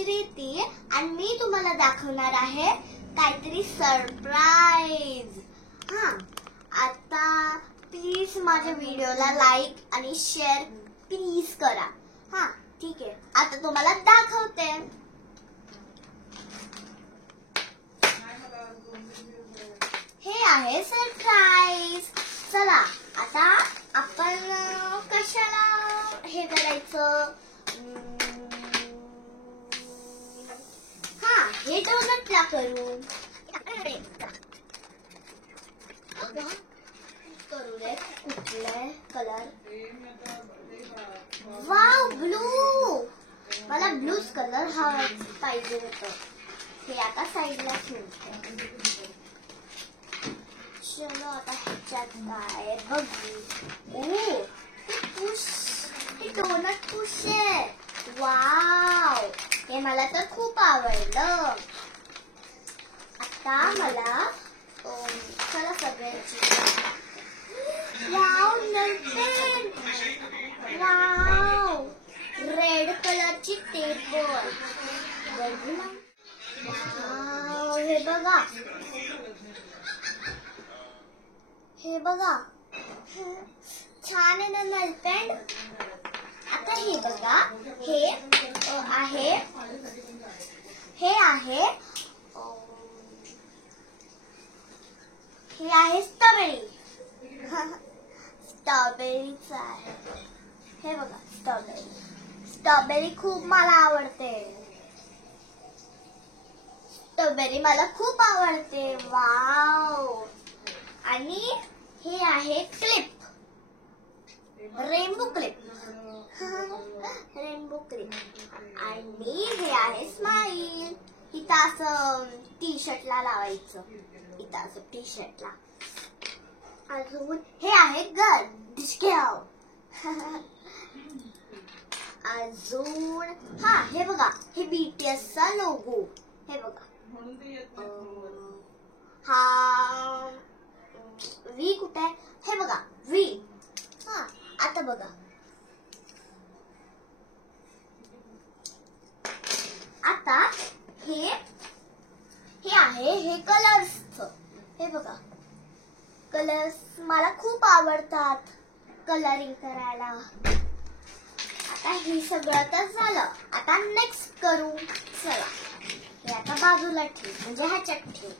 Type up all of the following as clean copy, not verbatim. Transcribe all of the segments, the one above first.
श्रीती आणि मी तुम्हाला दाखवणार आहे काहीतरी सरप्राईज. आता प्लीज माझ्या व्हिडिओला लाईक आणि शेअर प्लीज करा. ठीक आहे, आता तुम्हाला दाखवते. हे आहे सरप्राईज. चला आता आपण कशाला हे करायचं. हे डोनटला करू. करू दे. कुठले कलर. Wow, blue. मला ब्लूच कलर हा पाहिजे होतं. हे आता साईडला ठेवते. चलो आता ह्याच्यात काय बघू. हे डोनट पुश आहे. वाव, हे मला तर खूप आवडलं. आता मला चला सगळ्यांची. Wow, nail paint. वाव, रेड कलरची टेबल. हे बघा, हे बघा, छान आहे ना नेलपेंट. आता हे बघा, हे आहे, हे आहे, हे आहे स्ट्रॉबेरी. स्ट्रॉबेरीच आहे. हे बघा स्ट्रॉबेरी. स्ट्रॉबेरी खूप मला आवडते. स्ट्रॉबेरी मला खूप आवडते. वाव. आणि हे आहे clip. Rainbow clip. Rainbow clip. आणि हे आहे स्माइल. इथं असं टी शर्टला लावायचं. इथं असं टी शर्टला. अजून हे आहे गर्ल डिस्केव. अजून हे बघा, हे BTS चा लोगो. हे बघा. व्ही कुठे आहे. हे बघा व्ही. आता बघा, आता हे आहे, हे कलर्स. हे बघा, कलर्स मला खूप आवडतात कलरिंग करायला. आता हे सगळं तर झालं. आता नेक्स्ट करू. चला हे आता बाजूला ठेव, म्हणजे ह्याच्यात ठेव.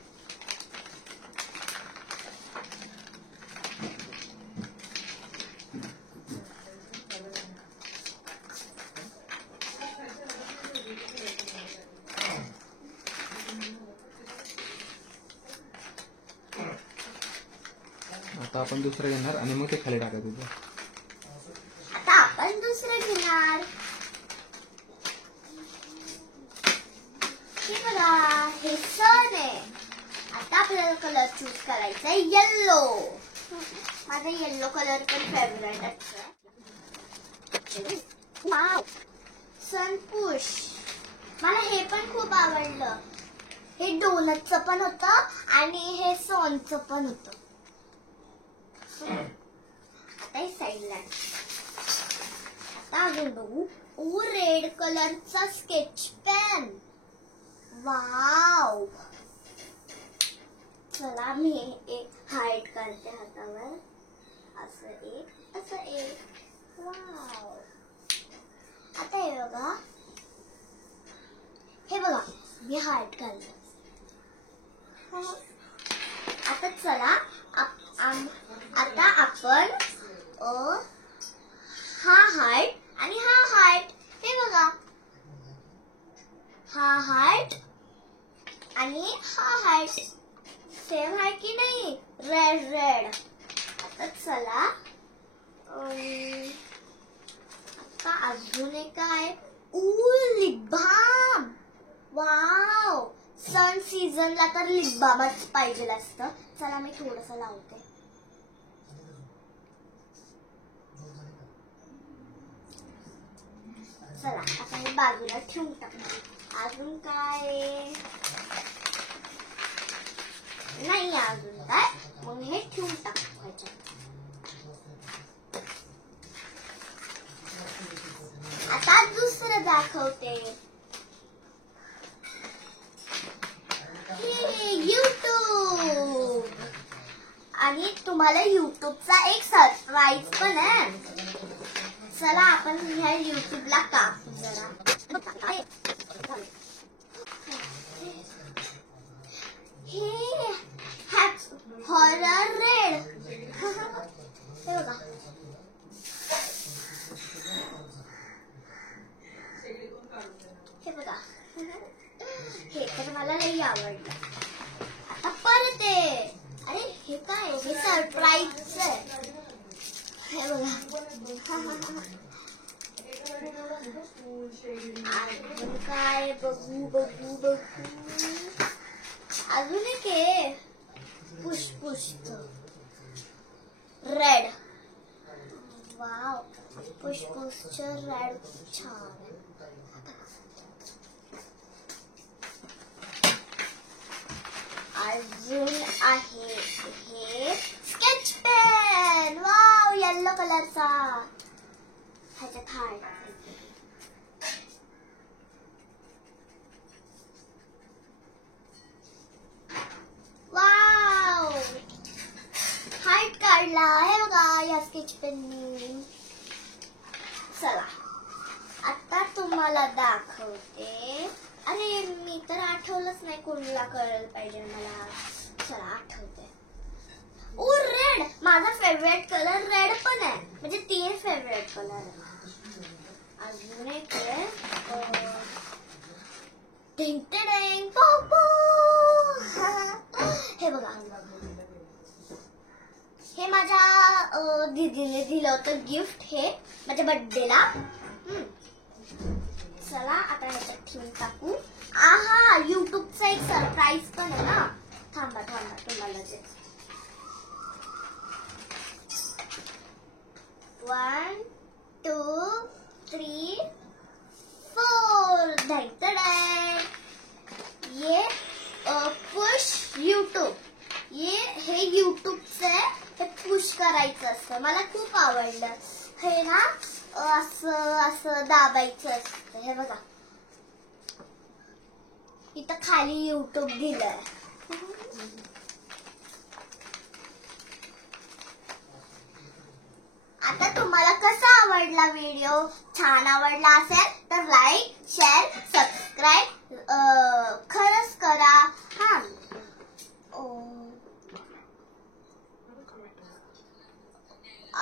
आता आपण दुसरं घेणार आणि मग ते खाली टाकायचं. आता आपण दुसरं घेणार. हे बघा, हे सन आहे. आता आपल्याला कलर चूज करायचा आहे येल्लो. माझा येल्लो कलर पण फेवरेट आहे. वाव, सन पुश. मला हे पण खूप आवडलं. हे डोनटचं पण होतं आणि हे सनचं पण होतं. आता साईडला. आता अजून बघू. रेड कलरचा स्केच पेन. वाव. चला मी एक हाईट करते हातावर. असं एक, असं एक. वाव. आता हे बघा, हे बघा मी हाईट काढलं. आता चला आता आपण हा हाईट आणि हा हाईट. हे बघा, हा हाईट आणि हा हाईट सेम आहे की नाही. Red red. आता चला आता अजून एक काय. Lip balm. वाव, सन सीझनला तर लिप बामच पाहिजे असतं. चला मी थोडंसं लावते. चला आता मी बाजूला ठेवून टाकते. अजून काय नाही, अजून काय. मग हे ठेवून टाकू ह्याच्यात. आता दुसरं दाखवते. तुम्हाला युट्यूबचा एक सरप्राईज पण आहे. चला आपण ह्या युट्यूबला कापू जरा. हे हॉरर रेड. हे बघा. हे बघा. हे तर मला लई आवडलं. आता परत अरे हे काय हे सरप्राईज आहे. हे बघा. अजून काय बघू बघू बघू. अजून एक आहे पुष्पुष्ट रेड. वाव पुष्पुष्ट रेड खूप छान आहे. अजून आहे हे स्केच पेन. वाव येलो कलरचा. ह्याच्यात हार्ट. वाव हार्ट काढला. हे बघा या स्केच पेननी. चला आता तुम्हाला दाखवते. अरे मी तर आठवलंच नाही कोणाला कळलं पाहिजे मला. चला आठवते. ओ रेड. माझा फेवरेट कलर रेड पण आहे. म्हणजे 3 फेवरेट कलर आहे. अजून एक आहे हे बघा. हे माझ्या दीदीने दिलं होतं गिफ्ट. हे माझ्या बर्थडेला. चला आता ह्याच्यात ठेवून टाकू. आहा युट्यूबचा एक सरप्राईज पण आहे ना. थांबा थांबा तुम्हाला ते. 1 2 3 4. ये पुश यूट्यूब. हे युट्यूबचे हे पुश करायचं असतं. मला खूप आवडलं. हे ना असं असं दाबायचं असतं. हे बघा इथं खाली युट्यूब दिलंय. आता तुम्हाला कसा आवडला व्हिडिओ. छान आवडला असेल तर लाईक शेअर सबस्क्राईब खरंच करा. हा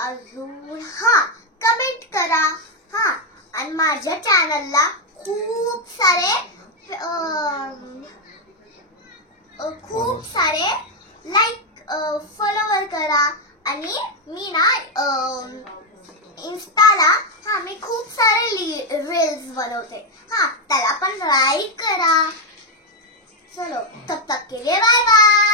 अजून कमेंट करा. आणि माझ्या चॅनलला खूप सारे लाईक फॉलोवर करा. आणि मी ना इंस्टाला मी खूप सारे रील्स बनवते. त्याला पण लाईक करा. चलो तब तक के लिए बाय बाय.